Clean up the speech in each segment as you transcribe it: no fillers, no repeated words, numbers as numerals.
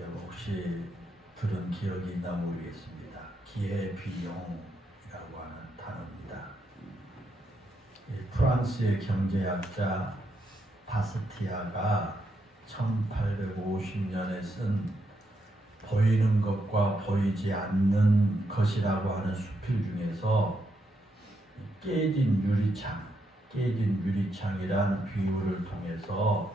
여러분 혹시 들은 기억이 있나 모르겠습니다. 기회비용이라고 하는 단어입니다. 프랑스의 경제학자 바스티아가 1850년에 쓴 보이는 것과 보이지 않는 것이라고 하는 수필 중에서 깨진 유리창이란 비유를 통해서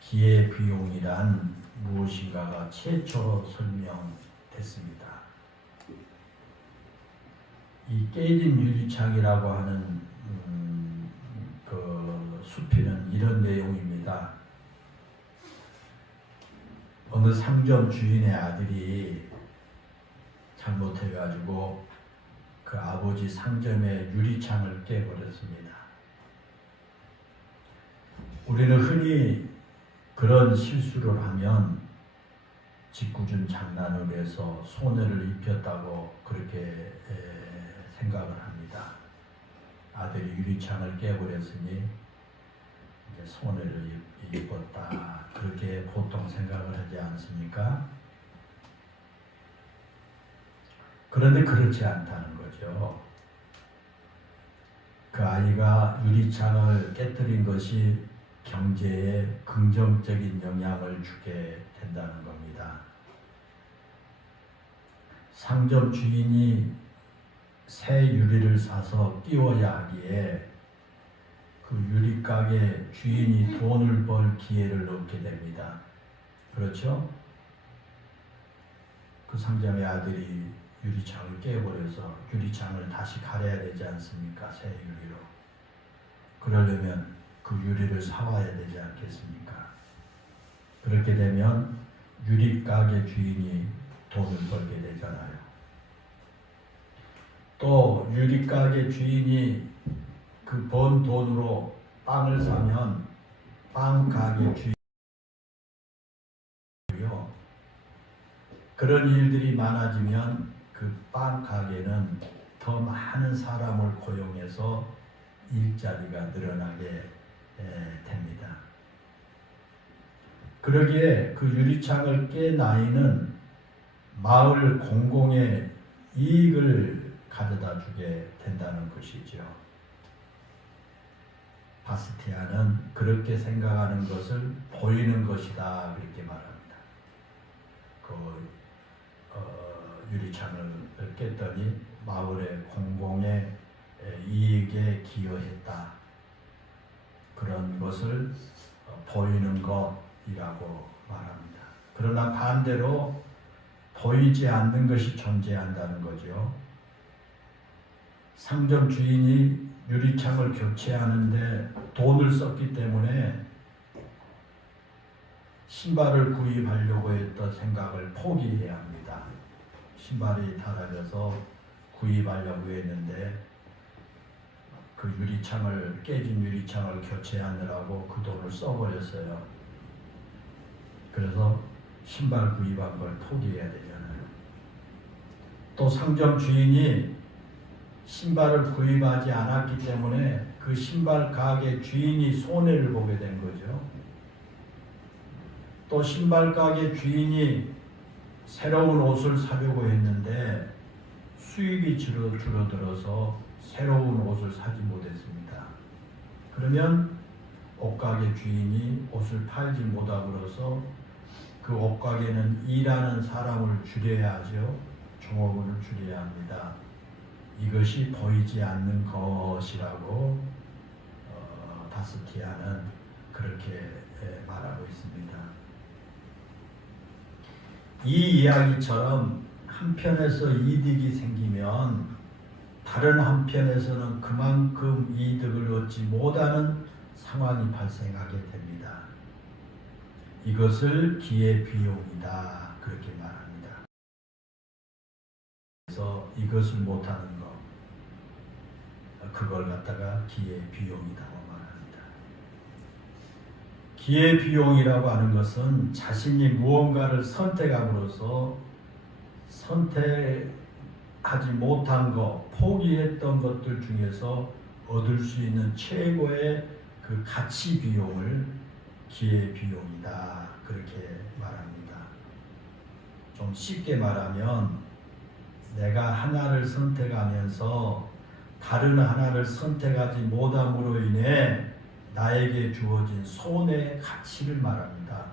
기회비용이란 무엇인가가 최초로 설명됐습니다. 이 깨진 유리창이라고 하는 그 수필은 이런 내용입니다. 어느 상점 주인의 아들이 잘못해가지고 그 아버지 상점의 유리창을 깨버렸습니다. 우리는 흔히 그런 실수를 하면 짓궂은 장난을 해서 손해를 입혔다고 그렇게 생각을 합니다. 아들이 유리창을 깨버렸으니 이제 손해를 입었다, 그렇게 보통 생각을 하지 않습니까? 그런데 그렇지 않다는 거죠. 그 아이가 유리창을 깨뜨린 것이 경제에 긍정적인 영향을 주게 된다는 겁니다. 상점 주인이 새 유리를 사서 끼워야 하기에 그 유리가게 주인이 돈을 벌 기회를 얻게 됩니다. 그렇죠? 그 상점의 아들이 유리창을 깨버려서 유리창을 다시 갈아야 되지 않습니까? 새 유리로. 그러려면 그 유리를 사와야 되지 않겠습니까? 그렇게 되면 유리가게 주인이 돈을 벌게 되잖아요. 또 유리가게 주인이 그 번 돈으로 빵을 사면 빵 가게 주인이요. 그런 일들이 많아지면 그 빵 가게는 더 많은 사람을 고용해서 일자리가 늘어나게 됩니다. 그러기에 그 유리창을 깬 아이는 마을 공공의 이익을 가져다 주게 된다는 것이죠. 바스티아는 그렇게 생각하는 것을 보이는 것이다, 그렇게 말합니다. 유리창을 깼더니 마을의 공공의 이익에 기여했다. 그런 것을 보이는 것이라고 말합니다. 그러나 반대로 보이지 않는 것이 존재한다는 거죠. 상점 주인이 유리창을 교체하는데 돈을 썼기 때문에 신발을 구입하려고 했던 생각을 포기해야 합니다. 신발이 닳아져서 구입하려고 했는데 그 깨진 유리창을 교체하느라고 그 돈을 써버렸어요. 그래서 신발 구입한 걸 포기해야 되잖아요. 또 상점 주인이 신발을 구입하지 않았기 때문에 그 신발 가게 주인이 손해를 보게 된 거죠. 또 신발 가게 주인이 새로운 옷을 사려고 했는데 수입이 줄어들어서 새로운 옷을 사지 못했습니다. 그러면 옷가게 주인이 옷을 팔지 못함으로써 그 옷가게는 일하는 사람을 줄여야 하죠. 종업원을 줄여야 합니다. 이것이 보이지 않는 것이라고 바스티아는 그렇게 말하고 있습니다. 이 이야기처럼 한편에서 이득이 생기면 다른 한편에서는 그만큼 이득을 얻지 못하는 상황이 발생하게 됩니다. 이것을 기회비용이다, 그렇게 말합니다. 그래서 이것을 못하는 것, 그걸 갖다가 기회비용이라고 말합니다. 기회비용이라고 하는 것은 자신이 무언가를 선택함으로써 선택하지 못한 것, 포기했던 것들 중에서 얻을 수 있는 최고의 그 가치 비용을 기회비용이다, 그렇게 말합니다. 좀 쉽게 말하면 내가 하나를 선택하면서 다른 하나를 선택하지 못함으로 인해 나에게 주어진 손해의 가치를 말합니다.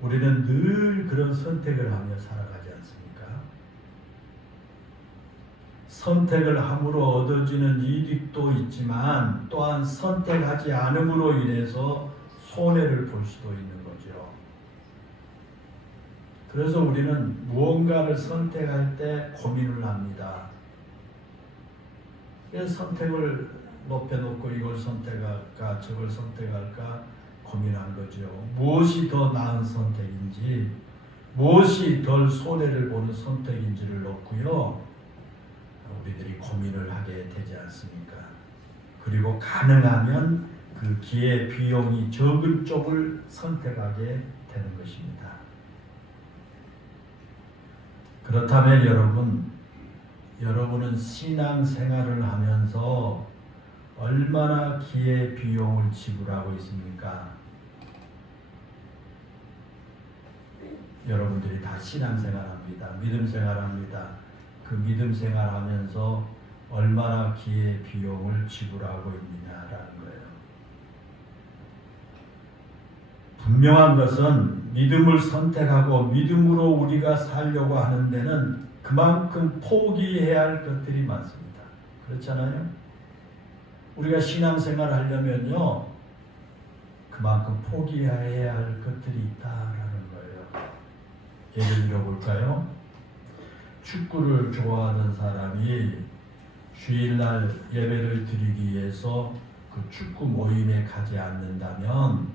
우리는 늘 그런 선택을 하며 살아가지 않습니까? 선택을 함으로 얻어지는 이익도 있지만 또한 선택하지 않음으로 인해서 손해를 볼 수도 있는 거죠. 그래서 우리는 무언가를 선택할 때 고민을 합니다. 선택을 높여놓고 이걸 선택할까 저걸 선택할까 고민한 거죠. 무엇이 더 나은 선택인지 무엇이 덜 손해를 보는 선택인지를 놓고요 우리들이 고민을 하게 되지 않습니까? 그리고 가능하면 그 기회 비용이 적은 쪽을 선택하게 되는 것입니다. 그렇다면 여러분은 신앙생활을 하면서 얼마나 기회 비용을 지불하고 있습니까? 여러분들이 다 신앙생활합니다. 믿음생활합니다. 그 믿음생활하면서 얼마나 기회 비용을 지불하고 있느냐라는 거예요. 분명한 것은 믿음을 선택하고 믿음으로 우리가 살려고 하는 데는 그만큼 포기해야 할 것들이 많습니다. 그렇잖아요? 우리가 신앙생활 하려면요 그만큼 포기해야 할 것들이 있다라는 거예요. 예를 들어볼까요? 축구를 좋아하는 사람이 주일날 예배를 드리기 위해서 그 축구 모임에 가지 않는다면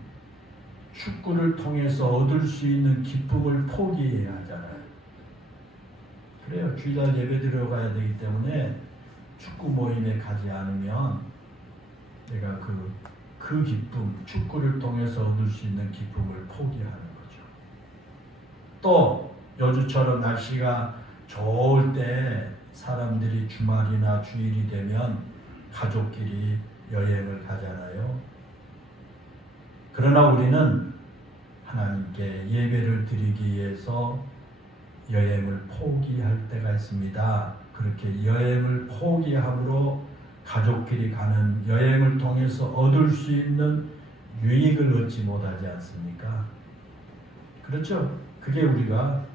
축구를 통해서 얻을 수 있는 기쁨을 포기해야 하잖아요. 그래요. 주일날 예배 드리러 가야 되기 때문에 축구 모임에 가지 않으면 내가 그 기쁨, 축구를 통해서 얻을 수 있는 기쁨을 포기하는 거죠. 또 요즘처럼 날씨가 좋을 때 사람들이 주말이나 주일이 되면 가족끼리 여행을 가잖아요. 그러나 우리는 하나님께 예배를 드리기 위해서 여행을 포기할 때가 있습니다. 그렇게 여행을 포기함으로 가족끼리 가는 여행을 통해서 얻을 수 있는 유익을 얻지 못하지 않습니까? 그렇죠? 그게 우리가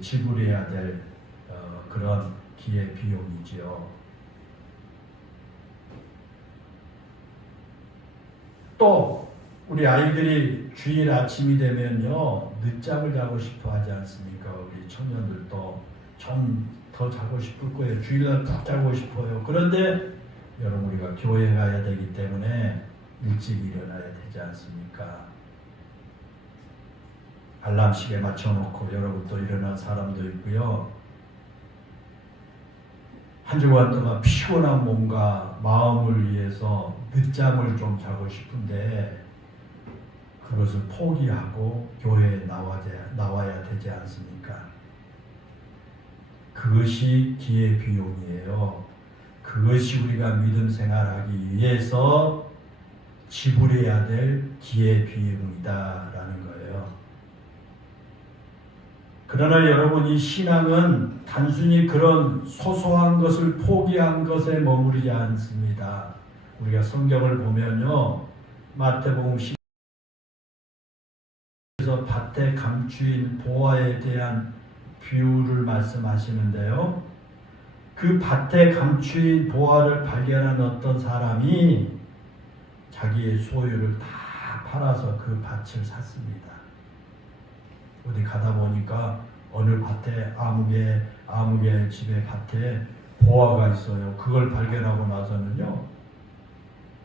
지불해야 될 그런 기회 비용이지요. 또 우리 아이들이 주일 아침이 되면요 늦잠을 자고 싶어 하지 않습니까? 우리 청년들도 좀 더 자고 싶을 거예요. 주일날 푹 자고 싶어요. 그런데 여러분 우리가 교회 가야 되기 때문에 일찍 일어나야 되지 않습니까? 알람 시계 맞춰놓고 여러분 또 일어난 사람도 있고요. 한 주간 동안 피곤한 몸과 마음을 위해서 늦잠을 좀 자고 싶은데 그것을 포기하고 교회에 나와야 되지 않습니까? 그것이 기회 비용이에요. 그것이 우리가 믿음 생활하기 위해서 지불해야 될 기회 비용이다라는 거예요. 그러나 여러분 이 신앙은 단순히 그런 소소한 것을 포기한 것에 머무르지 않습니다. 우리가 성경을 보면요. 마태복음 10에서 밭에 감추인 보화에 대한 비유를 말씀하시는데요. 그 밭에 감추인 보화를 발견한 어떤 사람이 자기의 소유를 다 팔아서 그 밭을 샀습니다. 어디 가다 보니까 어느 밭에 아무개 집에 밭에 보화가 있어요. 그걸 발견하고 나서는요.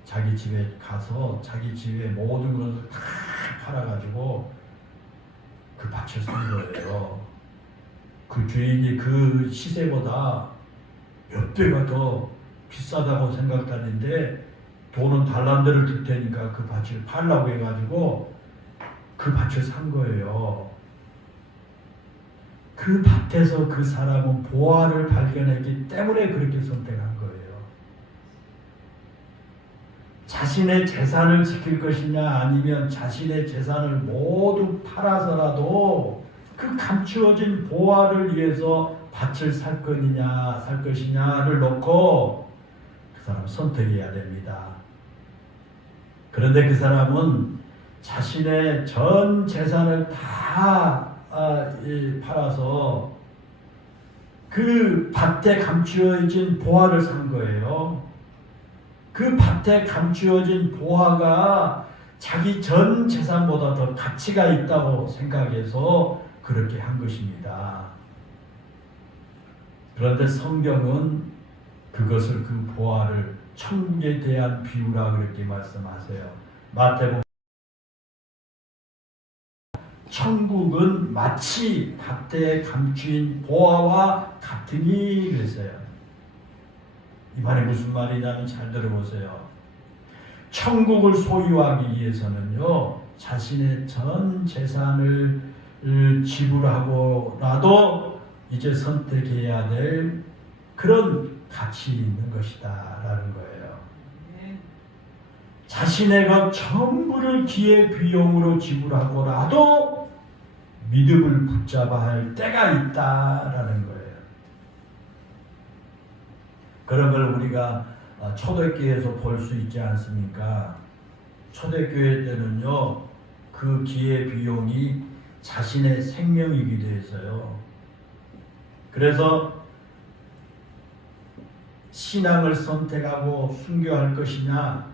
자기 집에 가서 자기 집에 모든 것을 다 팔아가지고 그 밭을 산 거예요. 그 주인이 그 시세보다 몇 배가 더 비싸다고 생각하는데 돈은 달란트를 줄 테니까 그 밭을 팔라고 해가지고 그 밭을 산 거예요. 그 밭에서 그 사람은 보화를 발견했기 때문에 그렇게 선택한 거예요. 자신의 재산을 지킬 것이냐 아니면 자신의 재산을 모두 팔아서라도 그 감추어진 보화를 위해서 밭을 살 것이냐를 놓고 그 사람 선택해야 됩니다. 그런데 그 사람은 자신의 전 재산을 다 팔아서 그 밭에 감추어진 보화를 산 거예요. 그 밭에 감추어진 보화가 자기 전 재산보다 더 가치가 있다고 생각해서 그렇게 한 것입니다. 그런데 성경은 그것을 그 보화를 천국에 대한 비유라 그렇게 말씀하세요. 마태복음 천국은 마치 밭에 감추인 보화와 같으니 그랬어요. 이 말이 무슨 말이냐면 잘 들어보세요. 천국을 소유하기 위해서는요, 자신의 전 재산을 지불하고라도 이제 선택해야 될 그런 가치 있는 것이다 라는 거예요. 자신의 것 전부를 기회 비용으로 지불하고라도 믿음을 붙잡아야 할 때가 있다라는 거예요. 그런 걸 우리가 초대교회에서 볼 수 있지 않습니까? 초대교회 때는요, 그 기회 비용이 자신의 생명이기도 했어요. 그래서 신앙을 선택하고 순교할 것이냐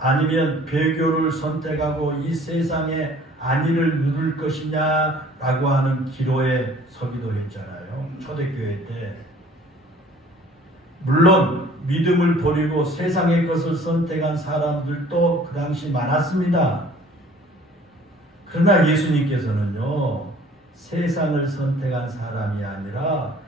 아니면 배교를 선택하고 이 세상의 안위를 누릴 것이냐라고 하는 기로에 서기도 했잖아요. 초대교회 때. 물론 믿음을 버리고 세상의 것을 선택한 사람들도 그 당시 많았습니다. 그러나 예수님께서는요, 세상을 선택한 사람이 아니라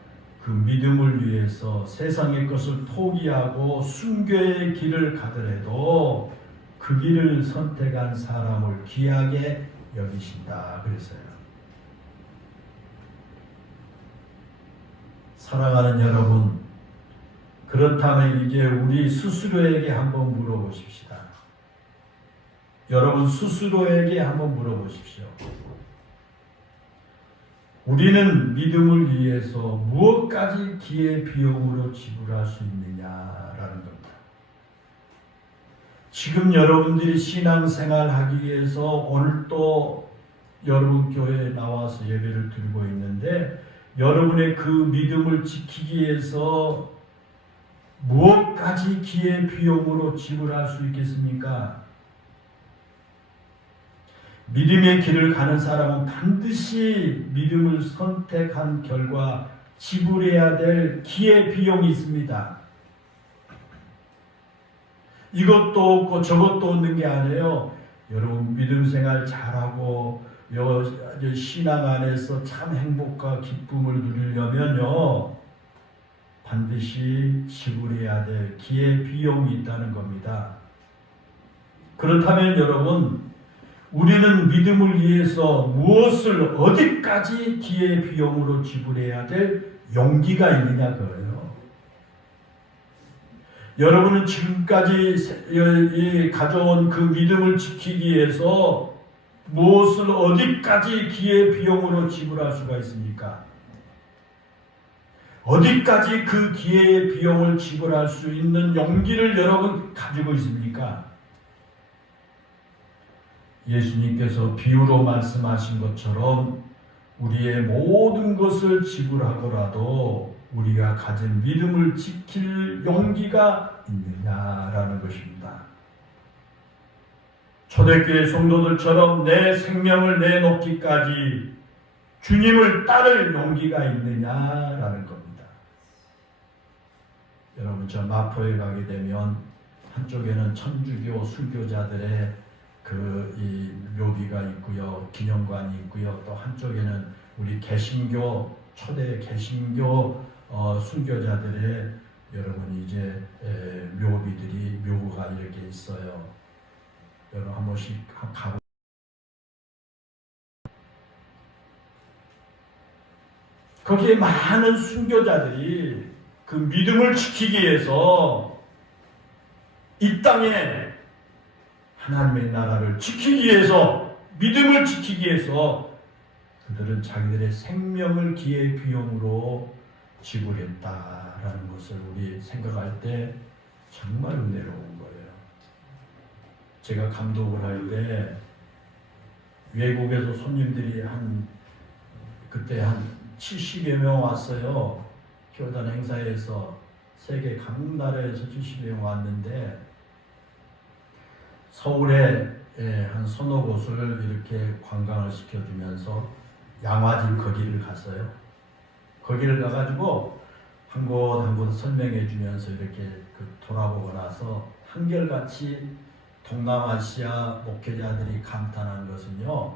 그 믿음을 위해서 세상의 것을 포기하고 순교의 길을 가더라도 그 길을 선택한 사람을 귀하게 여기신다 그랬어요. 사랑하는 여러분, 그렇다면 이제 우리 스스로에게 한번 물어보십시다. 여러분 스스로에게 한번 물어보십시오. 우리는 믿음을 위해서 무엇까지 기회 비용으로 지불할 수 있느냐라는 겁니다. 지금 여러분들이 신앙생활 하기 위해서 오늘 또 여러분 교회에 나와서 예배를 드리고 있는데 여러분의 그 믿음을 지키기 위해서 무엇까지 기회 비용으로 지불할 수 있겠습니까? 믿음의 길을 가는 사람은 반드시 믿음을 선택한 결과 지불해야 될 기회 비용이 있습니다. 이것도 없고 저것도 없는 게 아니에요. 여러분 믿음 생활 잘하고 신앙 안에서 참 행복과 기쁨을 누리려면요, 반드시 지불해야 될 기회 비용이 있다는 겁니다. 그렇다면 여러분, 우리는 믿음을 위해서 무엇을 어디까지 기회 비용으로 지불해야 될 용기가 있느냐 그거예요. 여러분은 지금까지 가져온 그 믿음을 지키기 위해서 무엇을 어디까지 기회 비용으로 지불할 수가 있습니까? 어디까지 그 기회의 비용을 지불할 수 있는 용기를 여러분 가지고 있습니까? 예수님께서 비유로 말씀하신 것처럼 우리의 모든 것을 지불하고라도 우리가 가진 믿음을 지킬 용기가 있느냐라는 것입니다. 초대교회 성도들처럼 내 생명을 내놓기까지 주님을 따를 용기가 있느냐라는 겁니다. 여러분, 저 마포에 가게 되면 한쪽에는 천주교 순교자들의 이 묘비가 있고요, 기념관이 있고요, 또 한쪽에는 우리 개신교 초대 개신교 순교자들의 여러분 이제 묘가 이렇게 있어요. 여러분 한 번씩 가보. 거기에 많은 순교자들이 그 믿음을 지키기 위해서 이 땅에 하나님의 나라를 지키기 위해서, 믿음을 지키기 위해서 그들은 자기들의 생명을 기의 비용으로 지불했다라는 것을 우리 생각할 때 정말 은혜로운 거예요. 제가 감독을 할 때 외국에서 손님들이 그때 한 70여 명 왔어요. 교단 행사에서 세계 각 나라에서 70여 명 왔는데 서울에 한 서너 곳을 이렇게 관광을 시켜주면서 양화진 거기를 갔어요. 거기를 가가지고 한 곳 한 곳 설명해 주면서 이렇게 돌아보고 나서 한결같이 동남아시아 목회자들이 감탄한 것은요,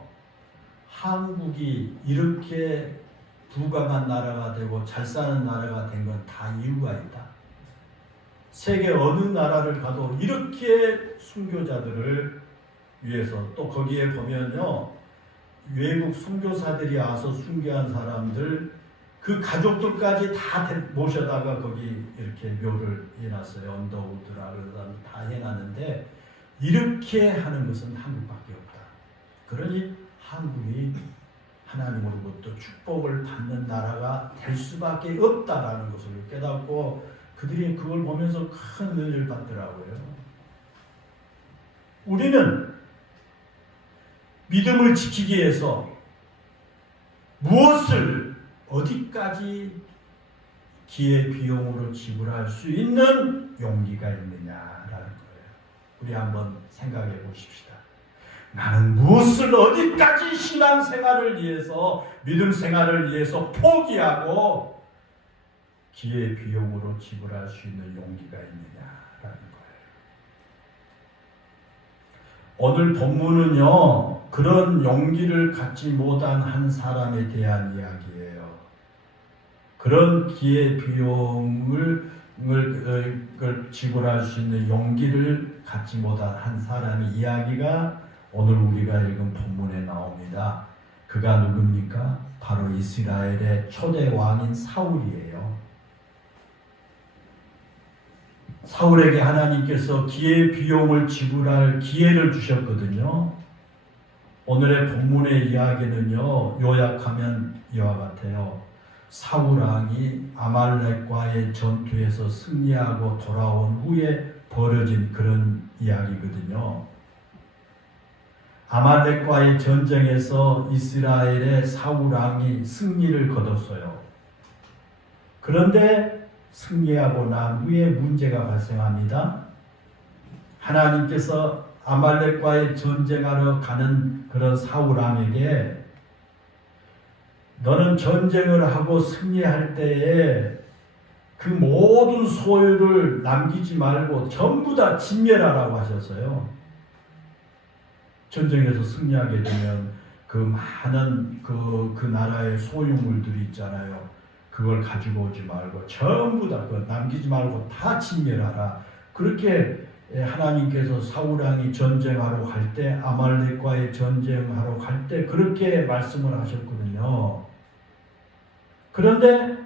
한국이 이렇게 부강한 나라가 되고 잘 사는 나라가 된 건 다 이유가 있다. 세계 어느 나라를 가도 이렇게 순교자들을 위해서, 또 거기에 보면요, 외국 선교사들이 와서 순교한 사람들 그 가족들까지 다 모셔다가 거기 이렇게 묘를 해놨어요. 언더우드라 그래서 다 해놨는데 이렇게 하는 것은 한국밖에 없다. 그러니 한국이 하나님으로부터 축복을 받는 나라가 될 수밖에 없다라는 것을 깨닫고 그들이 그걸 보면서 큰 은혜를 받더라고요. 우리는 믿음을 지키기 위해서 무엇을 어디까지 기회 비용으로 지불할 수 있는 용기가 있느냐라는 거예요. 우리 한번 생각해 보십시다. 나는 무엇을 어디까지 신앙생활을 위해서, 믿음 생활을 위해서 포기하고 기회 비용으로 지불할 수 있는 용기가 있느냐라는 거예요. 오늘 본문은요, 그런 용기를 갖지 못한 한 사람에 대한 이야기예요. 그런 기회 비용을 지불할 수 있는 용기를 갖지 못한 한 사람의 이야기가 오늘 우리가 읽은 본문에 나옵니다. 그가 누굽니까? 바로 이스라엘의 초대 왕인 사울이에요. 사울에게 하나님께서 기회 비용을 지불할 기회를 주셨거든요. 오늘의 본문의 이야기는요, 요약하면 이와 같아요. 사울 왕이 아말렉과의 전투에서 승리하고 돌아온 후에 벌어진 그런 이야기거든요. 아말렉과의 전쟁에서 이스라엘의 사울 왕이 승리를 거뒀어요. 그런데 승리하고 난 후에 문제가 발생합니다. 하나님께서 아말렉과의 전쟁하러 가는 그런 사울 왕에게 너는 전쟁을 하고 승리할 때에 그 모든 소유를 남기지 말고 전부 다 진멸하라고 하셨어요. 전쟁에서 승리하게 되면 그 많은 그 나라의 소유물들이 있잖아요. 그걸 가지고 오지 말고 전부 다 남기지 말고 다 진멸하라. 그렇게 하나님께서 사울 왕이 전쟁하러 갈 때, 아말렉과의 전쟁하러 갈 때 그렇게 말씀을 하셨거든요. 그런데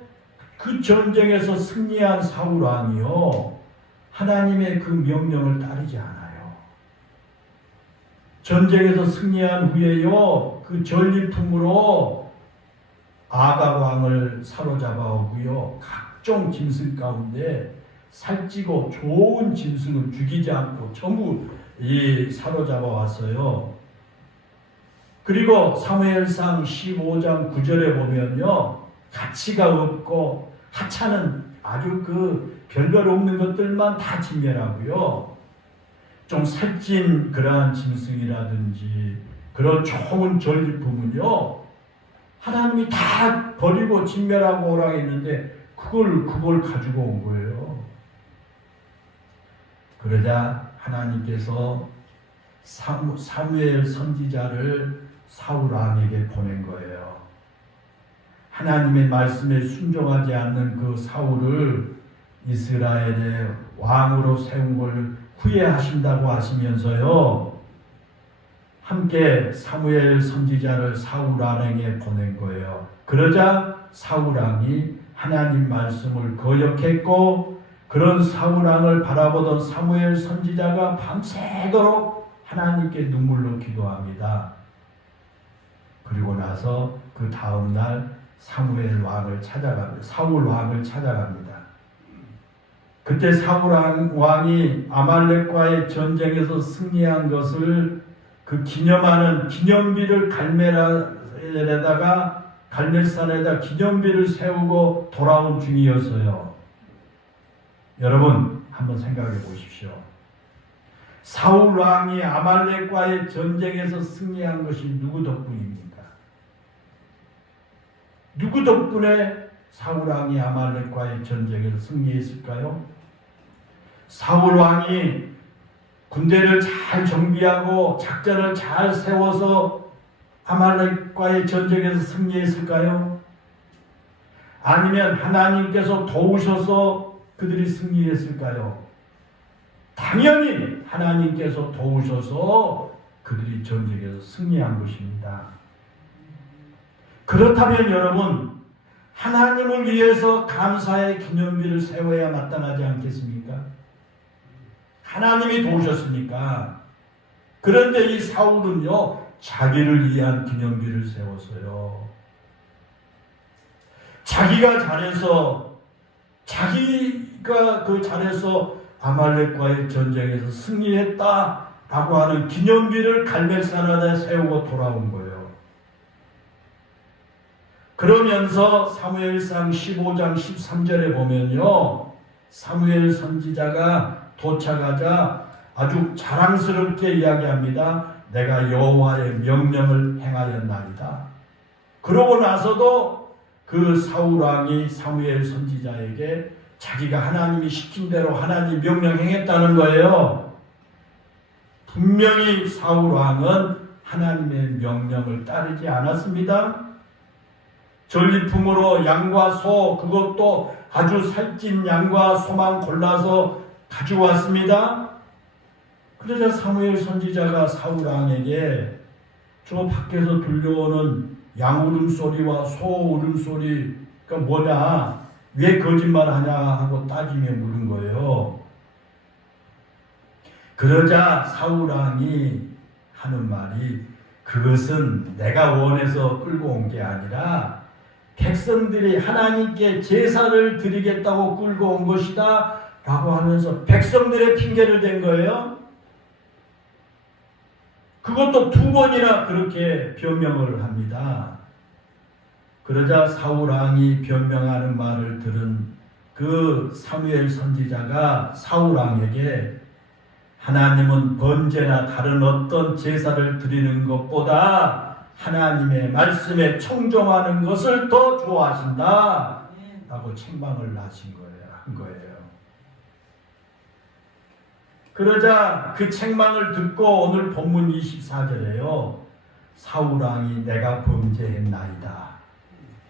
그 전쟁에서 승리한 사울 왕이요, 하나님의 그 명령을 따르지 않아요. 전쟁에서 승리한 후에요, 그 전리품으로 아각 왕을 사로잡아 오고요, 각종 짐승 가운데 살찌고 좋은 짐승을 죽이지 않고 전부 사로잡아 왔어요. 그리고 사무엘상 15장 9절에 보면요, 가치가 없고 하찮은 아주 그 별별 없는 것들만 다 진멸하고요, 좀 살찐 그러한 짐승이라든지 그런 좋은 전리품은요, 하나님이 다 버리고 진멸하고 오라고 했는데 그걸 가지고 온 거예요. 그러자 하나님께서 사무엘 선지자를 사울 왕에게 보낸 거예요. 하나님의 말씀에 순종하지 않는 그 사울을 이스라엘의 왕으로 세운 걸 후회하신다고 하시면서요, 함께 사무엘 선지자를 사울 왕에게 보낸 거예요. 그러자 사울 왕이 하나님 말씀을 거역했고, 그런 사울 왕을 바라보던 사무엘 선지자가 밤새도록 하나님께 눈물로 기도합니다. 그리고 나서 그 다음 날 사울 왕을 찾아갑니다. 그때 사울 왕이 아말렉과의 전쟁에서 승리한 것을 그 기념하는 기념비를 갈멜산에다 기념비를 세우고 돌아온 중이었어요. 여러분 한번 생각해 보십시오. 사울 왕이 아말렉과의 전쟁에서 승리한 것이 누구 덕분입니까? 누구 덕분에 사울 왕이 아말렉과의 전쟁에서 승리했을까요? 사울 왕이 군대를 잘 정비하고 작전을 잘 세워서 아말렉과의 전쟁에서 승리했을까요? 아니면 하나님께서 도우셔서 그들이 승리했을까요? 당연히 하나님께서 도우셔서 그들이 전쟁에서 승리한 것입니다. 그렇다면 여러분, 하나님을 위해서 감사의 기념비를 세워야 마땅하지 않겠습니까? 하나님이 도우셨으니까. 그런데 이 사울은요, 자기를 위한 기념비를 세웠어요. 자기가 잘해서 아말렉과의 전쟁에서 승리했다라고 하는 기념비를 갈멜산에다 세우고 돌아온 거예요. 그러면서 사무엘상 15장 13절에 보면요, 사무엘 선지자가 도착하자 아주 자랑스럽게 이야기합니다. 내가 여호와의 명령을 행하였나이다. 그러고 나서도 그 사울 왕이 사무엘 선지자에게 자기가 하나님이 시킨 대로 하나님 명령 행했다는 거예요. 분명히 사울 왕은 하나님의 명령을 따르지 않았습니다. 전리품으로 양과 소, 그것도 아주 살찐 양과 소만 골라서 가지고 왔습니다. 그러자 사무엘 선지자가 사울 왕에게 저 밖에서 들려오는 양 울음소리와 소 울음소리가 뭐냐, 왜 거짓말하냐 하고 따지며 물은 거예요. 그러자 사울 왕이 하는 말이, 그것은 내가 원해서 끌고 온 게 아니라 백성들이 하나님께 제사를 드리겠다고 끌고 온 것이다 라고 하면서 백성들의 핑계를 댄 거예요. 그것도 2번이나 그렇게 변명을 합니다. 그러자 사울 왕이 변명하는 말을 들은 그 사무엘 선지자가 사울 왕에게 하나님은 번제나 다른 어떤 제사를 드리는 것보다 하나님의 말씀에 청종하는 것을 더 좋아하신다 라고 책망을 한 거예요. 그러자 그 책망을 듣고 오늘 본문 24절에요. 사울 왕이 내가 범죄했나이다.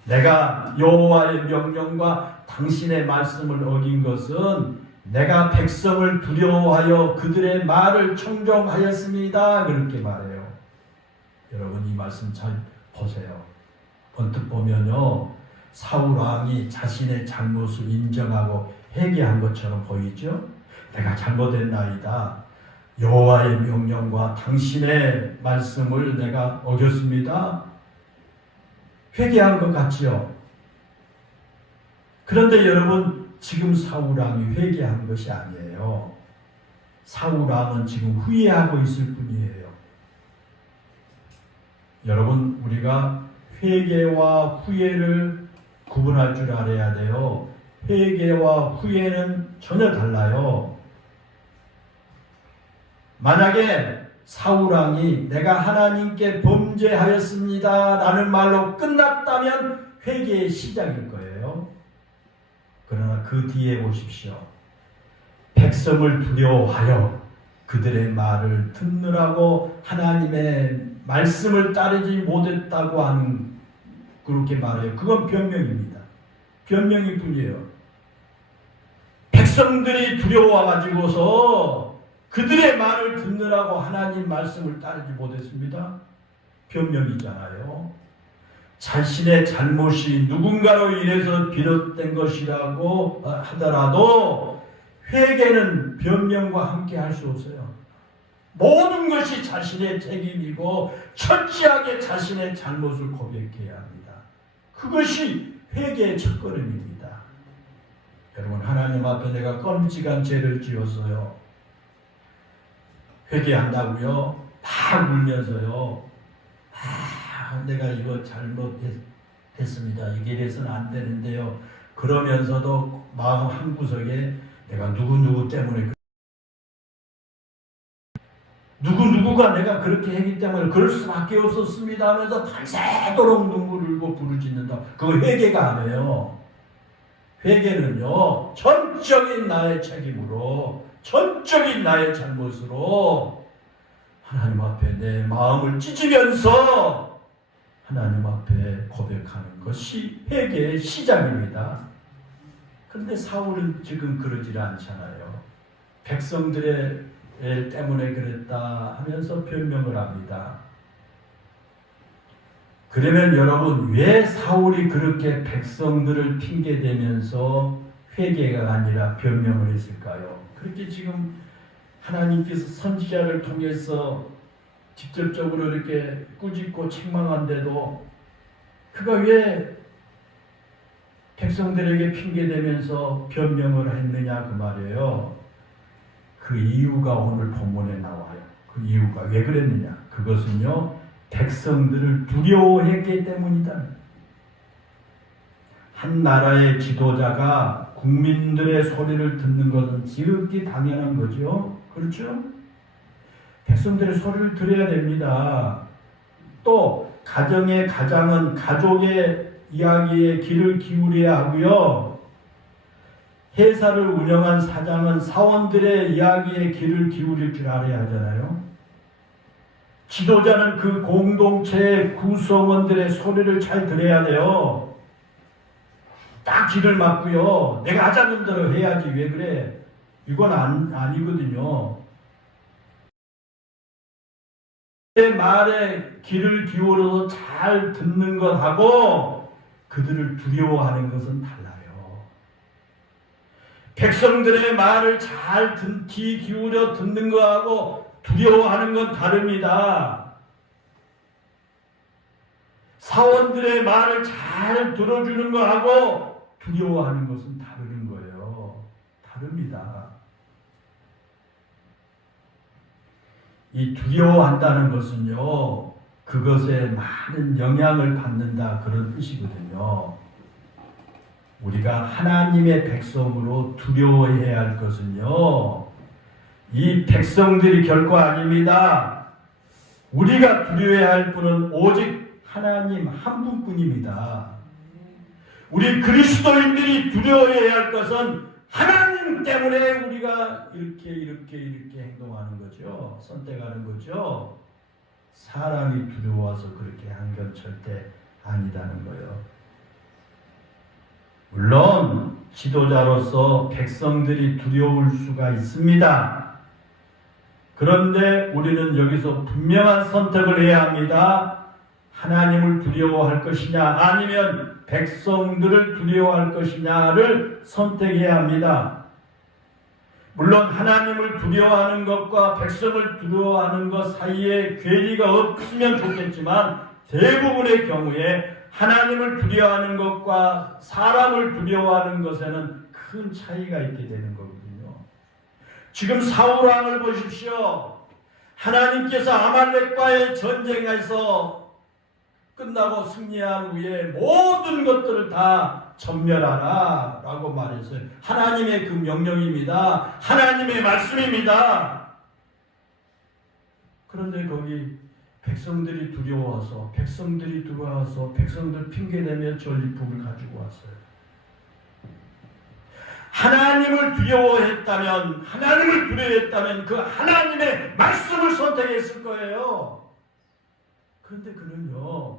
내가 여호와의 명령과 당신의 말씀을 어긴 것은 내가 백성을 두려워하여 그들의 말을 청종하였습니다. 그렇게 말해요. 여러분 이 말씀 잘 보세요. 언뜻 보면요, 사울 왕이 자신의 잘못을 인정하고 회개한 것처럼 보이죠? 내가 잘못했나이다. 여호와의 명령과 당신의 말씀을 내가 어겼습니다. 회개한 것 같지요? 그런데 여러분, 지금 사울 왕이 회개한 것이 아니에요. 사울 왕은 지금 후회하고 있을 뿐이에요. 여러분, 우리가 회개와 후회를 구분할 줄 알아야 돼요. 회개와 후회는 전혀 달라요. 만약에 사울 왕이 내가 하나님께 범죄하였습니다 라는 말로 끝났다면 회개의 시작일 거예요. 그러나 그 뒤에 보십시오. 백성을 두려워하여 그들의 말을 듣느라고 하나님의 말씀을 따르지 못했다고 하는, 그렇게 말해요. 그건 변명입니다. 변명일 뿐이에요. 백성들이 두려워가지고서 그들의 말을 듣느라고 하나님 말씀을 따르지 못했습니다. 변명이잖아요. 자신의 잘못이 누군가로 인해서 비롯된 것이라고 하더라도 회개는 변명과 함께 할 수 없어요. 모든 것이 자신의 책임이고 철저하게 자신의 잘못을 고백해야 합니다. 그것이 회개의 첫걸음입니다. 여러분, 하나님 앞에 내가 끔찍한 죄를 지었어요. 회개한다고요? 막 울면서요. 내가 이거 잘못했습니다. 이게 이래서는 안 되는데요. 그러면서도 마음 한구석에 내가 누구누구 때문에 누구누구가 내가 그렇게 했기 때문에 그럴 수밖에 없었습니다 하면서 밤새도록 눈물을 흘고 부르짖는다. 그거 회개가 아니에요. 회개는요, 전적인 나의 책임으로, 전적인 나의 잘못으로 하나님 앞에 내 마음을 찢으면서 하나님 앞에 고백하는 것이 회개의 시작입니다. 그런데 사울은 지금 그러지 않잖아요. 백성들의 일 때문에 그랬다 하면서 변명을 합니다. 그러면 여러분, 왜 사울이 그렇게 백성들을 핑계대면서 회개가 아니라 변명을 했을까요? 그렇게 지금 하나님께서 선지자를 통해서 직접적으로 이렇게 꾸짖고 책망한데도 그가 왜 백성들에게 핑계대면서 변명을 했느냐 그 말이에요. 그 이유가 오늘 본문에 나와요. 그 이유가 왜 그랬느냐? 그것은요, 백성들을 두려워했기 때문이다. 한 나라의 지도자가 국민들의 소리를 듣는 것은 지극히 당연한 거죠. 그렇죠? 백성들의 소리를 들어야 됩니다. 또 가정의 가장은 가족의 이야기에 귀를 기울여야 하고요. 회사를 운영한 사장은 사원들의 이야기에 귀를 기울일 줄 알아야 하잖아요. 지도자는 그 공동체의 구성원들의 소리를 잘 들어야 돼요. 딱 귀를 막고요. 내가 하자는 대로 해야지 왜 그래? 이건 아니거든요. 내 말에 귀를 기울여서 잘 듣는 것하고 그들을 두려워하는 것은 달라요. 백성들의 말을 잘 귀 기울여 듣는 것하고 두려워하는 건 다릅니다. 사원들의 말을 잘 들어주는 것하고 두려워하는 것은 다른 거예요. 다릅니다. 이 두려워한다는 것은요, 그것에 많은 영향을 받는다 그런 뜻이거든요. 우리가 하나님의 백성으로 두려워해야 할 것은요, 이 백성들이 결코 아닙니다. 우리가 두려워해야 할 분은 오직 하나님 한 분뿐입니다. 우리 그리스도인들이 두려워해야 할 것은 하나님 때문에 우리가 이렇게 행동하는 거죠. 선택하는 거죠. 사람이 두려워서 그렇게 한 건 절대 아니다는 거예요. 물론 지도자로서 백성들이 두려울 수가 있습니다. 그런데 우리는 여기서 분명한 선택을 해야 합니다. 하나님을 두려워할 것이냐 아니면 백성들을 두려워할 것이냐를 선택해야 합니다. 물론 하나님을 두려워하는 것과 백성을 두려워하는 것 사이에 괴리가 없으면 좋겠지만 대부분의 경우에 하나님을 두려워하는 것과 사람을 두려워하는 것에는 큰 차이가 있게 되는 거거든요. 지금 사울 왕을 보십시오. 하나님께서 아말렉과의 전쟁에서 끝나고 승리한 후에 모든 것들을 다 전멸하라 라고 말했어요. 하나님의 그 명령입니다. 하나님의 말씀입니다. 그런데 거기 백성들이 두려워서 백성들 핑계대며 전리품을 가지고 왔어요. 하나님을 두려워했다면 그 하나님의 말씀을 선택했을 거예요. 그런데 그는요,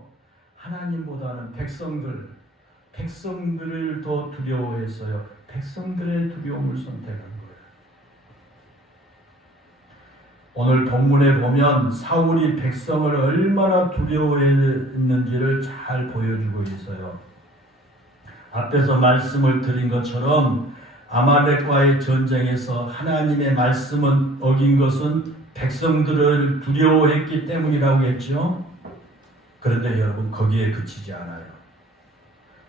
하나님보다는 백성들을 더 두려워했어요. 백성들의 두려움을 선택한 거예요. 오늘 본문에 보면 사울이 백성을 얼마나 두려워했는지를 잘 보여주고 있어요. 앞에서 말씀을 드린 것처럼 아말렉과의 전쟁에서 하나님의 말씀은 어긴 것은 백성들을 두려워했기 때문이라고 했죠. 그런데 여러분 거기에 그치지 않아요.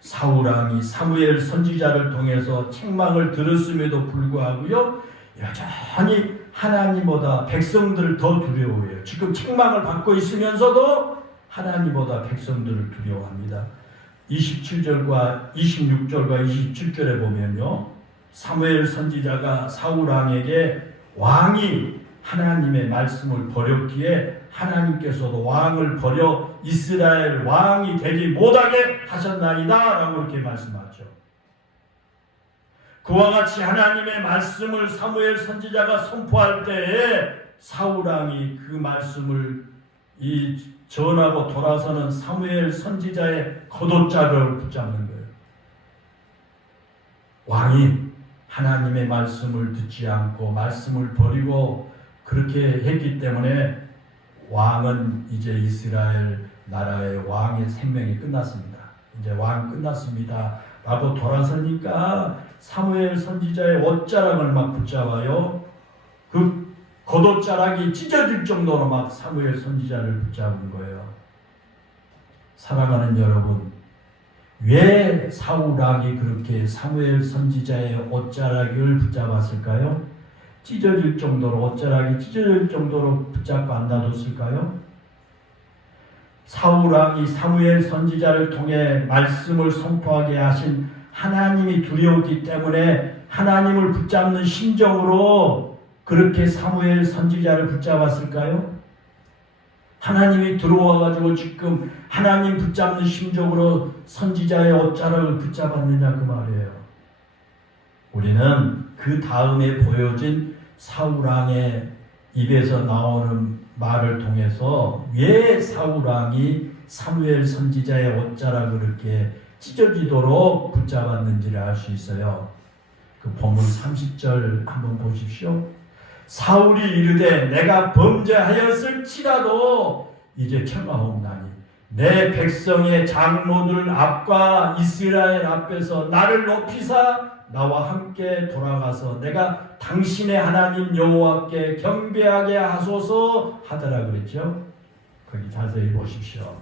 사울왕이 사무엘 선지자를 통해서 책망을 들었음에도 불구하고요, 여전히 하나님보다 백성들을 더 두려워해요. 지금 책망을 받고 있으면서도 하나님보다 백성들을 두려워합니다. 27절과 26절과 27절에 보면요, 사무엘 선지자가 사울왕에게 왕이 하나님의 말씀을 버렸기에 하나님께서도 왕을 버려 이스라엘 왕이 되지 못하게 하셨나이다 라고 이렇게 말씀하죠. 그와 같이 하나님의 말씀을 사무엘 선지자가 선포할 때에 사울왕이 그 말씀을 전하고 돌아서는 사무엘 선지자의 겉옷자락을 붙잡는 거예요. 왕이 하나님의 말씀을 듣지 않고 말씀을 버리고 그렇게 했기 때문에 왕은 이제 이스라엘 나라의 왕의 생명이 끝났습니다. 이제 왕 끝났습니다 라고 돌아서니까 사무엘 선지자의 옷자락을 막 붙잡아요. 그 겉옷자락이 찢어질 정도로 막 사무엘 선지자를 붙잡은 거예요. 사랑하는 여러분, 왜 사울왕이 그렇게 사무엘 선지자의 옷자락을 붙잡았을까요? 찢어질 정도로, 옷자락이 찢어질 정도로 붙잡고 안 놔뒀을까요? 사울왕이 사무엘 선지자를 통해 말씀을 선포하게 하신 하나님이 두려웠기 때문에 하나님을 붙잡는 심정으로 그렇게 사무엘 선지자를 붙잡았을까요? 하나님이 들어와가지고 지금 하나님 붙잡는 심정으로 선지자의 옷자락을 붙잡았느냐 그 말이에요. 우리는 그 다음에 보여진 사울왕의 입에서 나오는 말을 통해서 왜 사울왕이 사무엘 선지자의 옷자락을 그렇게 찢어지도록 붙잡았는지를 알 수 있어요. 그 본문 30절 한번 보십시오. 사울이 이르되 내가 범죄하였을지라도 이제 청하옵나니 내 백성의 장로들 앞과 이스라엘 앞에서 나를 높이사 나와 함께 돌아가서 내가 당신의 하나님 여호와께 경배하게 하소서 하더라 그랬죠. 거기 자세히 보십시오.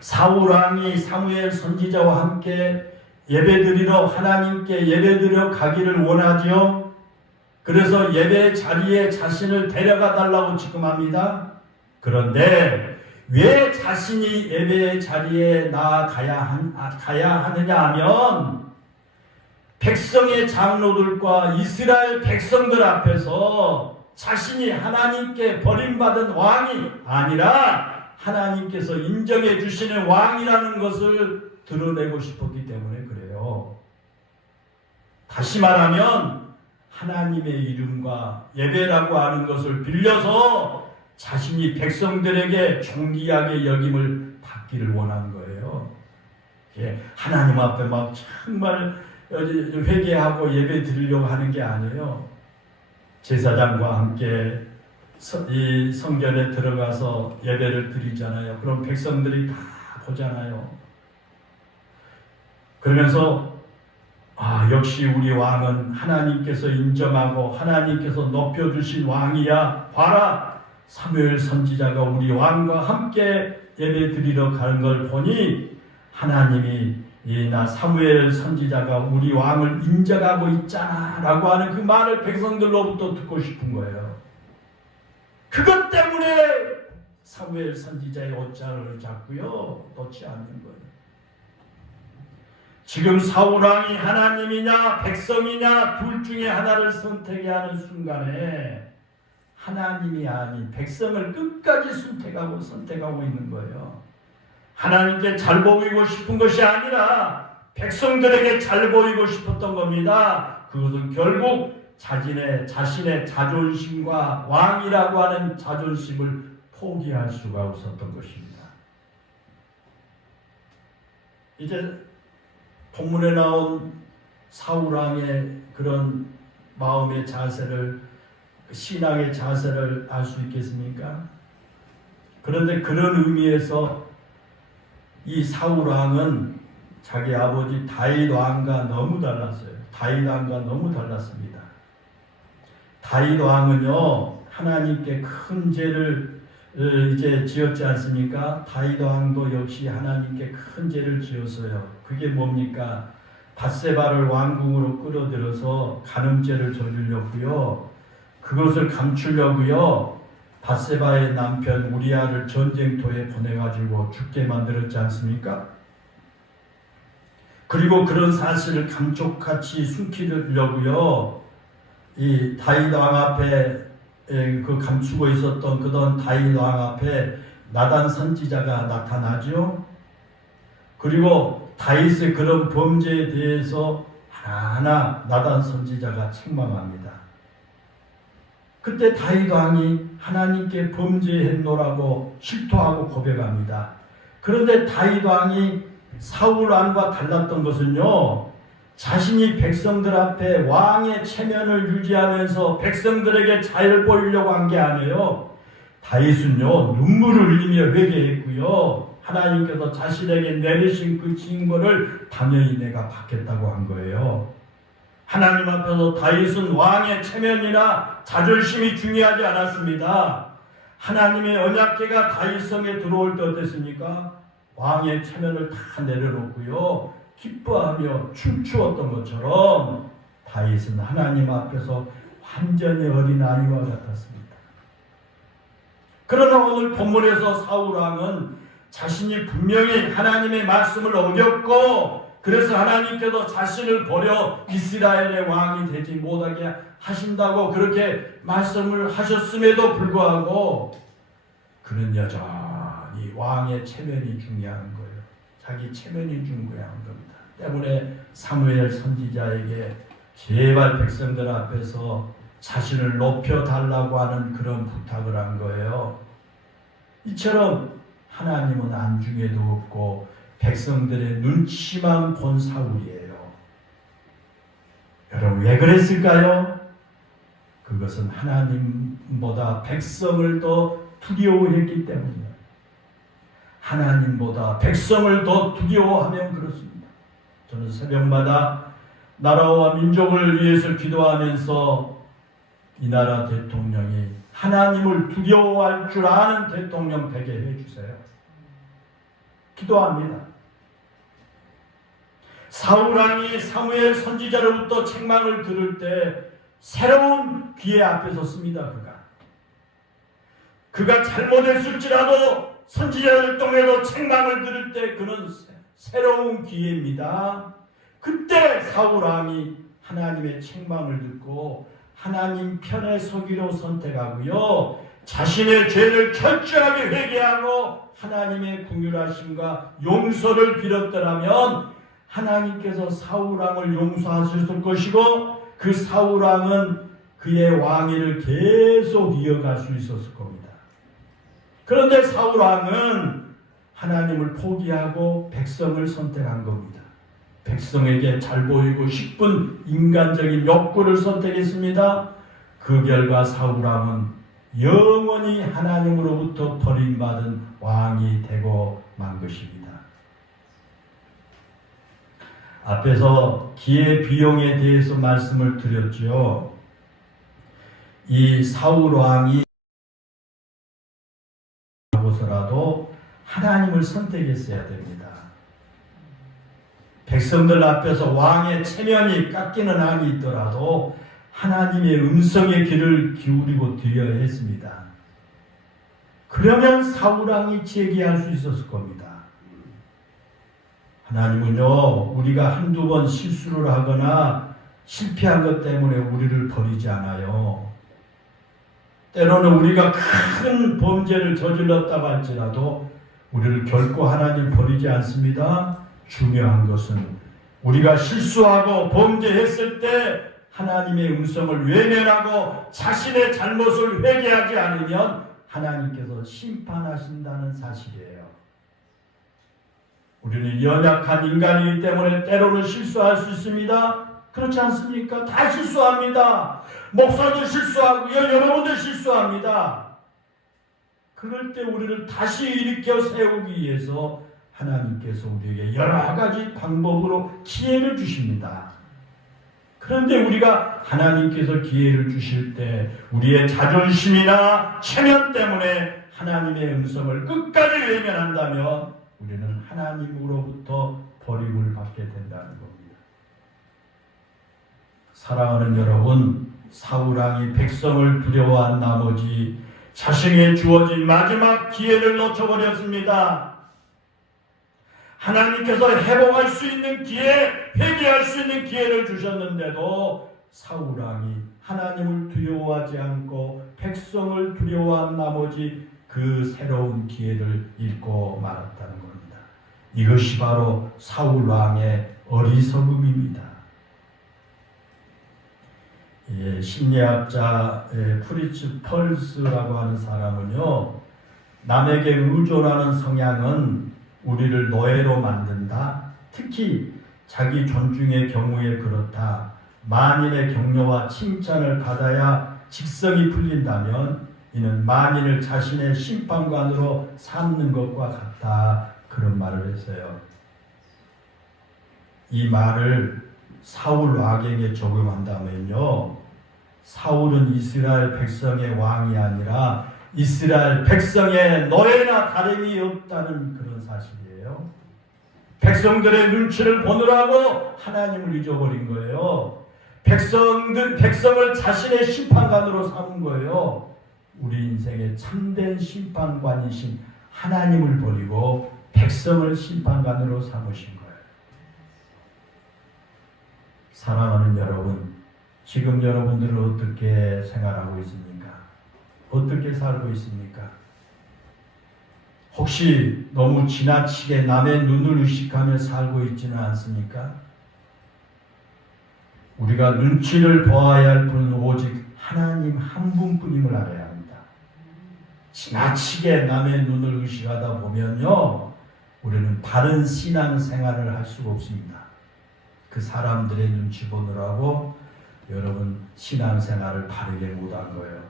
사울왕이 사무엘 선지자와 함께 예배드리러 하나님께 예배드려 가기를 원하지요. 그래서 예배 자리에 자신을 데려가 달라고 지금 합니다. 그런데 왜 자신이 예배 자리에 가야 하느냐 하면 백성의 장로들과 이스라엘 백성들 앞에서 자신이 하나님께 버림받은 왕이 아니라 하나님께서 인정해 주시는 왕이라는 것을 드러내고 싶었기 때문에 그래요. 다시 말하면 하나님의 이름과 예배라고 하는 것을 빌려서 자신이 백성들에게 존귀하게 여김을 받기를 원한 거예요. 하나님 앞에 막 정말 회개하고 예배 드리려고 하는 게 아니에요. 제사장과 함께 이 성전에 들어가서 예배를 드리잖아요. 그럼 백성들이 다 보잖아요. 그러면서 역시 우리 왕은 하나님께서 인정하고 하나님께서 높여주신 왕이야. 봐라, 사무엘 선지자가 우리 왕과 함께 예배 드리러 가는 걸 보니 하나님이 나 사무엘 선지자가 우리 왕을 인정하고 있잖아 라고 하는 그 말을 백성들로부터 듣고 싶은 거예요. 그것 때문에 사무엘 선지자의 옷자락을 잡고요 놓지 않는 거예요. 지금 사울왕이 하나님이냐 백성이냐 둘 중에 하나를 선택해야 하는 순간에 하나님이 아닌 백성을 끝까지 선택하고 있는 거예요. 하나님께 잘 보이고 싶은 것이 아니라 백성들에게 잘 보이고 싶었던 겁니다. 그것은 결국 자신의 자존심과 왕이라고 하는 자존심을 포기할 수가 없었던 것입니다. 이제 본문에 나온 사울왕의 그런 마음의 자세를, 신앙의 자세를 알 수 있겠습니까? 그런데 그런 의미에서 이 사울왕은 자기 아버지 다윗 왕과 너무 달랐어요. 다윗 왕과 너무 달랐습니다. 다윗 왕은요 하나님께 큰 죄를 이제 지었지 않습니까? 다윗 왕도 역시 하나님께 큰 죄를 지었어요. 그게 뭡니까? 밧세바를 왕궁으로 끌어들여서 간음죄를 저지르려고요. 그것을 감추려고요. 밧세바의 남편 우리아를 전쟁터에 보내가지고 죽게 만들었지 않습니까? 그리고 그런 사실을 감쪽같이 숨기려고요. 이 다윗 왕 앞에 그 감추고 있었던 그던 다윗 왕 앞에 나단 선지자가 나타나죠. 그리고 다윗의 그런 범죄에 대해서 하나하나 나단 선지자가 책망합니다. 그때 다윗 왕이 하나님께 범죄했노라고 실토하고 고백합니다. 그런데 다윗 왕이 사울 왕과 달랐던 것은요, 자신이 백성들 앞에 왕의 체면을 유지하면서 백성들에게 자유를 보이려고 한 게 아니에요. 다윗은요, 눈물을 흘리며 회개했고요. 하나님께서 자신에게 내리신 그 징벌을 당연히 내가 받겠다고 한 거예요. 하나님 앞에서 다윗은 왕의 체면이나 자존심이 중요하지 않았습니다. 하나님의 언약궤가 다윗 성에 들어올 때 어땠습니까? 왕의 체면을 다 내려놓고요, 기뻐하며 춤추었던 것처럼 다윗은 하나님 앞에서 완전히 어린아이와 같았습니다. 그러나 오늘 본문에서 사울왕은 자신이 분명히 하나님의 말씀을 어겼고, 그래서 하나님께서 자신을 버려 이스라엘의 왕이 되지 못하게 하신다고 그렇게 말씀을 하셨음에도 불구하고 그는 여전히 왕의 체면이 중요한 거예요. 자기 체면이 중요한 겁니다. 때문에 사무엘 선지자에게 제발 백성들 앞에서 자신을 높여달라고 하는 그런 부탁을 한 거예요. 이처럼 하나님은 안중에도 없고 백성들의 눈치만 본 사울이에요. 여러분, 왜 그랬을까요? 그것은 하나님보다 백성을 더 두려워했기 때문이에요. 하나님보다 백성을 더 두려워하면 그렇습니다. 저는 새벽마다 나라와 민족을 위해서 기도하면서 이 나라 대통령이 하나님을 두려워할 줄 아는 대통령 되게 해주세요. 기도합니다. 사울왕이 사무엘 선지자로부터 책망을 들을 때 새로운 기회 앞에 섰습니다. 그가 잘못했을지라도 선지자를 통해서 책망을 들을 때 그는 새로운 기회입니다. 그때 사울왕이 하나님의 책망을 듣고 하나님 편에 서기로 선택하고요, 자신의 죄를 철저하게 회개하고 하나님의 긍휼하심과 용서를 빌었더라면 하나님께서 사울왕을 용서하셨을 것이고 그 사울왕은 그의 왕위를 계속 이어갈 수 있었을 겁니다. 그런데 사울왕은 하나님을 포기하고 백성을 선택한 겁니다. 백성에게 잘 보이고 싶은 인간적인 욕구를 선택했습니다. 그 결과 사울왕은 영원히 하나님으로부터 버림받은 왕이 되고 만 것입니다. 앞에서 기회 비용에 대해서 말씀을 드렸죠. 이 사울왕이 하고서라도 하나님을 선택했어야 됩니다. 백성들 앞에서 왕의 체면이 깎이는 한이 있더라도 하나님의 음성의 귀를 기울이고 드려야 했습니다. 그러면 사울왕이 재기할 수 있었을 겁니다. 하나님은요, 우리가 한두 번 실수를 하거나 실패한 것 때문에 우리를 버리지 않아요. 때로는 우리가 큰 범죄를 저질렀다고 할지라도 우리를 결코 하나님 버리지 않습니다. 중요한 것은 우리가 실수하고 범죄했을 때 하나님의 음성을 외면하고 자신의 잘못을 회개하지 않으면 하나님께서 심판하신다는 사실이에요. 우리는 연약한 인간이기 때문에 때로는 실수할 수 있습니다. 그렇지 않습니까? 다 실수합니다. 목사도 실수하고요, 여러분도 실수합니다. 그럴 때 우리를 다시 일으켜 세우기 위해서 하나님께서 우리에게 여러 가지 방법으로 기회를 주십니다. 그런데 우리가 하나님께서 기회를 주실 때 우리의 자존심이나 체면 때문에 하나님의 음성을 끝까지 외면한다면 우리는 하나님으로부터 버림을 받게 된다는 겁니다. 사랑하는 여러분, 사울왕이 백성을 두려워한 나머지 자신에게 주어진 마지막 기회를 놓쳐버렸습니다. 하나님께서 회복할 수 있는 기회, 회개할 수 있는 기회를 주셨는데도 사울왕이 하나님을 두려워하지 않고 백성을 두려워한 나머지 그 새로운 기회를 잃고 말았다는 겁니다. 이것이 바로 사울왕의 어리석음입니다. 심리학자 프리츠 펄스라고 하는 사람은요, 남에게 의존하는 성향은 우리를 노예로 만든다. 특히 자기 존중의 경우에 그렇다. 만인의 격려와 칭찬을 받아야 직성이 풀린다면 이는 만인을 자신의 심판관으로 삼는 것과 같다. 그런 말을 했어요. 이 말을 사울 왕에게 적용한다면요, 사울은 이스라엘 백성의 왕이 아니라 이스라엘 백성의 노예나 다름이 없다는 그런 사실이에요. 백성들의 눈치를 보느라고 하나님을 잊어버린 거예요. 백성을 자신의 심판관으로 삼은 거예요. 우리 인생의 참된 심판관이신 하나님을 버리고 백성을 심판관으로 삼으신 거예요. 사랑하는 여러분, 지금 여러분들은 어떻게 생활하고 있습니까? 어떻게 살고 있습니까? 혹시 너무 지나치게 남의 눈을 의식하며 살고 있지는 않습니까? 우리가 눈치를 보아야 할 분은 오직 하나님 한 분뿐임을 알아야 합니다. 지나치게 남의 눈을 의식하다 보면요, 우리는 바른 신앙생활을 할 수가 없습니다. 그 사람들의 눈치 보느라고 여러분 신앙생활을 바르게 못한 거예요.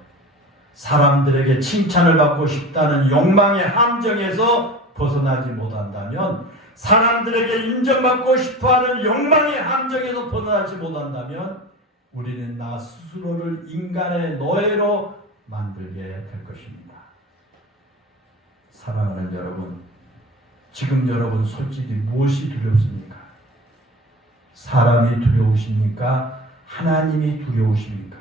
사람들에게 칭찬을 받고 싶다는 욕망의 함정에서 벗어나지 못한다면, 사람들에게 인정받고 싶어하는 욕망의 함정에서 벗어나지 못한다면 우리는 나 스스로를 인간의 노예로 만들게 될 것입니다. 사랑하는 여러분, 지금 여러분 솔직히 무엇이 두렵습니까? 사람이 두려우십니까? 하나님이 두려우십니까?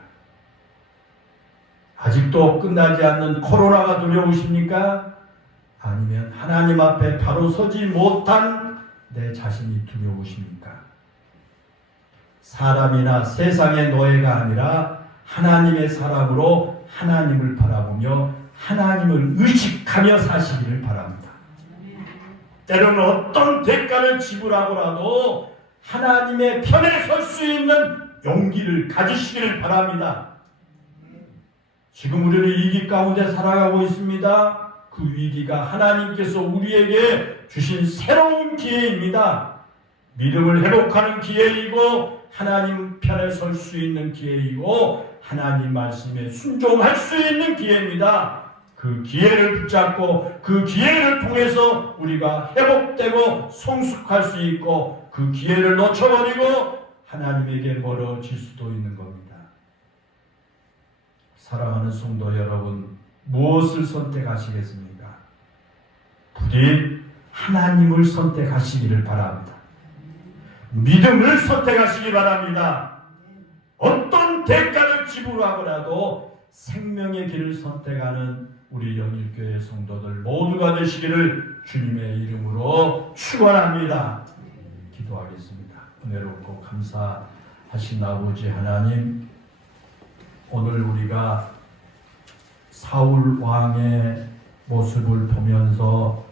아직도 끝나지 않는 코로나가 두려우십니까? 아니면 하나님 앞에 바로 서지 못한 내 자신이 두려우십니까? 사람이나 세상의 노예가 아니라 하나님의 사람으로 하나님을 바라보며 하나님을 의식하며 사시기를 바랍니다. 때로는 어떤 대가를 지불하고라도 하나님의 편에 설 수 있는 용기를 가지시기를 바랍니다. 지금 우리는 위기 가운데 살아가고 있습니다. 그 위기가 하나님께서 우리에게 주신 새로운 기회입니다. 믿음을 회복하는 기회이고 하나님 편에 설 수 있는 기회이고 하나님 말씀에 순종할 수 있는 기회입니다. 그 기회를 붙잡고 그 기회를 통해서 우리가 회복되고 성숙할 수 있고, 그 기회를 놓쳐버리고 하나님에게 멀어질 수도 있는 겁니다. 사랑하는 성도 여러분, 무엇을 선택하시겠습니까? 부디 하나님을 선택하시기를 바랍니다. 믿음을 선택하시기 바랍니다. 어떤 대가를 지불하고라도 생명의 길을 선택하는 우리 영일교회 성도들 모두가 되시기를 주님의 이름으로 축원합니다. 기도하겠습니다. 은혜롭고 감사하신 아버지 하나님, 오늘 우리가 사울 왕의 모습을 보면서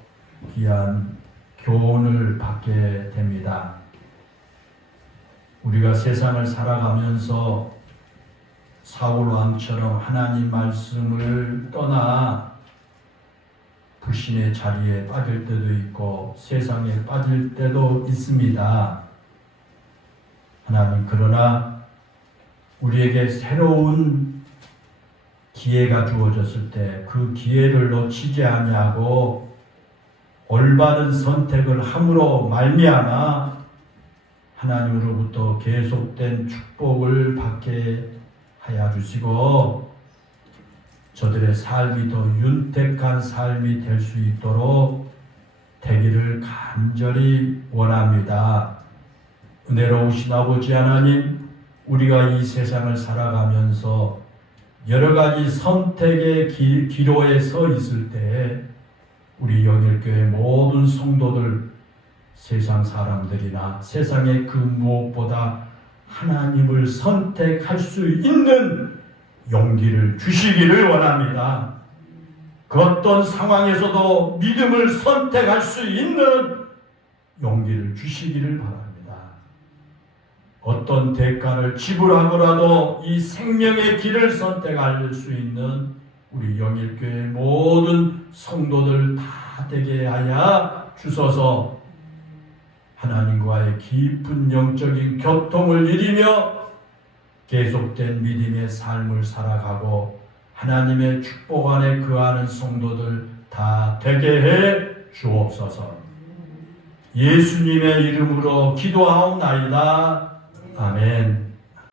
귀한 교훈을 받게 됩니다. 우리가 세상을 살아가면서 사울 왕처럼 하나님 말씀을 떠나 불신의 자리에 빠질 때도 있고 세상에 빠질 때도 있습니다. 하나님, 그러나 우리에게 새로운 기회가 주어졌을 때 그 기회를 놓치지 아니하고 올바른 선택을 함으로 말미암아 하나님으로부터 계속된 축복을 받게 하여 주시고 저들의 삶이 더 윤택한 삶이 될 수 있도록 되기를 간절히 원합니다. 은혜로우신 아버지 하나님, 우리가 이 세상을 살아가면서 여러 가지 선택의 기로에 서 있을 때 우리 영일교회 모든 성도들, 세상 사람들이나 세상의 그 무엇보다 하나님을 선택할 수 있는 용기를 주시기를 원합니다. 그 어떤 상황에서도 믿음을 선택할 수 있는 용기를 주시기를 바랍니다. 어떤 대가를 지불하고라도 이 생명의 길을 선택할 수 있는 우리 영일교회 모든 성도들 다 되게 하여 주소서. 하나님과의 깊은 영적인 교통을 이루며 계속된 믿음의 삶을 살아가고 하나님의 축복 안에 거하는 성도들 다 되게 해 주옵소서. 예수님의 이름으로 기도하옵나이다. 아멘.